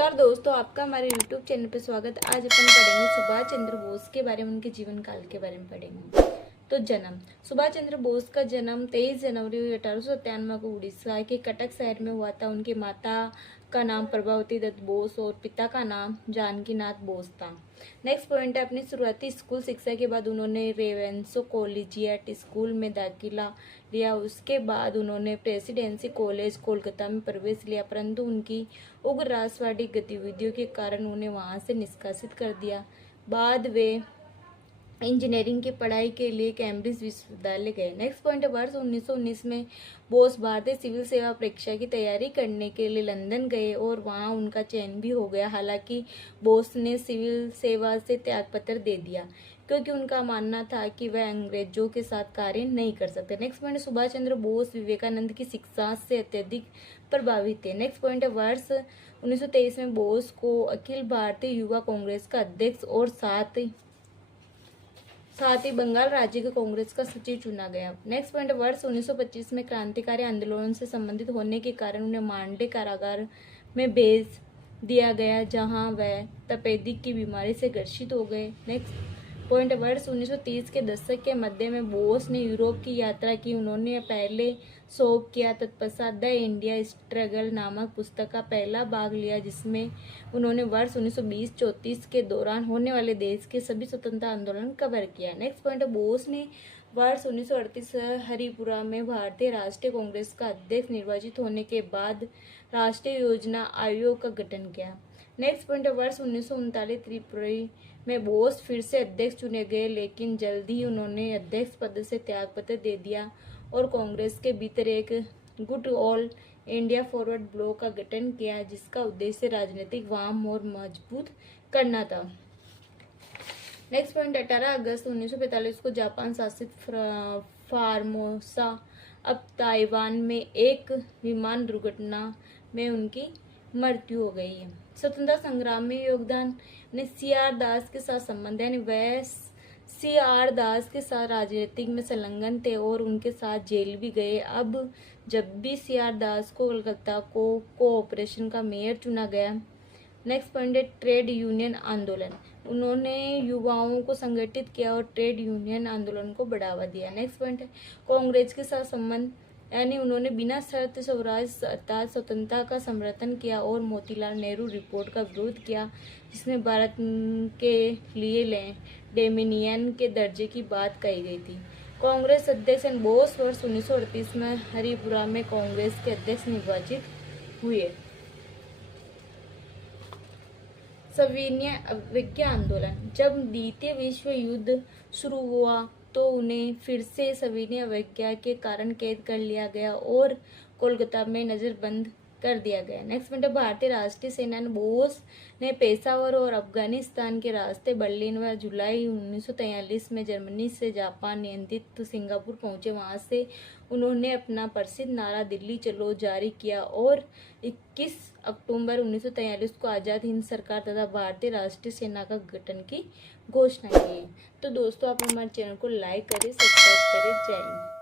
नमस्कार दोस्तों, आपका हमारे YouTube चैनल पर स्वागत। आज अपन पढ़ेंगे सुभाष चंद्र बोस के बारे में, उनके जीवन काल के बारे में पढ़ेंगे। तो जन्म। सुभाष चंद्र बोस का जन्म 23 जनवरी 1897 को उड़ीसा के कटक शहर में हुआ था। उनकी माता का नाम प्रभावती दत्त बोस और पिता का नाम जानकीनाथ बोस था। नेक्स्ट पॉइंट है, अपनी शुरुआती स्कूल शिक्षा के बाद उन्होंने रेवेंसो कॉलेजिएट स्कूल में दाखिला लिया। उसके बाद उन्होंने प्रेसिडेंसी कॉलेज कोलकाता में प्रवेश लिया, परंतु उनकी उग्र राष्ट्रवादी गतिविधियों के कारण उन्हें वहां से निष्कासित कर दिया। बाद वे इंजीनियरिंग की पढ़ाई के लिए कैम्ब्रिज विश्वविद्यालय गए। नेक्स्ट पॉइंट है, वर्ष 1919 में बोस भारतीय सिविल सेवा परीक्षा की तैयारी करने के लिए लंदन गए और वहां उनका चयन भी हो गया। हालांकि बोस ने सिविल सेवा से त्यागपत्र दे दिया क्योंकि उनका मानना था कि वह अंग्रेजों के साथ कार्य नहीं कर सकते। नेक्स्ट पॉइंट, सुभाष चंद्र बोस विवेकानंद की शिक्षा से अत्यधिक प्रभावित थे। नेक्स्ट पॉइंट है, वर्ष 1923 में बोस को अखिल भारतीय युवा कांग्रेस का अध्यक्ष और साथ ही बंगाल राज्य के कांग्रेस का सचिव चुना गया। नेक्स्ट पॉइंट, वर्ष 1925 में क्रांतिकारी आंदोलन से संबंधित होने के कारण उन्हें मांडे कारागार में भेज दिया गया, जहां वह तपेदिक की बीमारी से ग्रसित हो गए। नेक्स्ट पॉइंट, वर्ष 1930 के दशक के मध्य में बोस ने यूरोप की यात्रा की। उन्होंने पहले शोक किया, तत्पश्चात द इंडिया स्ट्रगल नामक पुस्तक का पहला भाग लिया, जिसमें उन्होंने वर्ष 1920-34 के दौरान होने वाले देश के सभी स्वतंत्रता आंदोलन कवर किया। नेक्स्ट पॉइंट, बोस ने वर्ष 1938 हरिपुरा में भारतीय राष्ट्रीय कांग्रेस का अध्यक्ष निर्वाचित होने के बाद राष्ट्रीय योजना आयोग का गठन किया। नेक्स्ट पॉइंट, वर्ष 1939 त्रिपुरा में बोस फिर से अध्यक्ष चुने गए, लेकिन जल्द ही उन्होंने अध्यक्ष पद से त्यागपत्र दे दिया और कांग्रेस के भीतर एक good all India forward block का गठन किया, जिसका उद्देश्य राजनीतिक वाम और मजबूत करना था। नेक्स्ट पॉइंट, 18 अगस्त 1945 को जापान शासित फार्मोसा अब ताइवान में एक विमान दुर्घटना में उनकी मृत्यु हो गई है। स्वतंत्रता संग्राम में योगदान ने CR दास के साथ संबंध, यानी वह CR दास के साथ राजनीतिक में संलग्न थे और उनके साथ जेल भी गए। अब जब भी CR दास को कलकत्ता को कोऑपरेशन का मेयर चुना गया। नेक्स्ट पॉइंट है, ट्रेड यूनियन आंदोलन। उन्होंने युवाओं को संगठित किया और ट्रेड यूनियन आंदोलन को बढ़ावा दिया। नेक्स्ट पॉइंट है, कांग्रेस के साथ संबंध, यानी उन्होंने बिना शर्त स्वराज अर्थात स्वतंत्रता का समर्थन किया और मोतीलाल नेहरू रिपोर्ट का विरोध किया, जिसमें भारत के लिए डोमिनियन के दर्जे की बात कही गई थी। कांग्रेस अध्यक्ष बोस वर्ष 1938 में हरिपुरा में कांग्रेस के अध्यक्ष निर्वाचित हुए। सविनय अवज्ञा आंदोलन। जब द्वितीय विश्व युद्ध शुरू हुआ तो उन्हें फिर से सविनय अवज्ञा के कारण कैद कर लिया गया और कोलकाता में नजरबंद कर दिया गया। नेक्स्ट पॉइंट, भारतीय राष्ट्रीय सेना बोस ने पेशावर और अफगानिस्तान के रास्ते बर्लिन व जुलाई 1943 में जर्मनी से जापान नियंत्रित सिंगापुर पहुंचे। वहां से उन्होंने अपना प्रसिद्ध नारा दिल्ली चलो जारी किया और 21 अक्टूबर 1943 को आज़ाद हिंद सरकार तथा भारतीय राष्ट्रीय सेना का गठन की घोषणा की। तो दोस्तों, आप हमारे चैनल को लाइक करें, सब्सक्राइब करें। जय हिंद।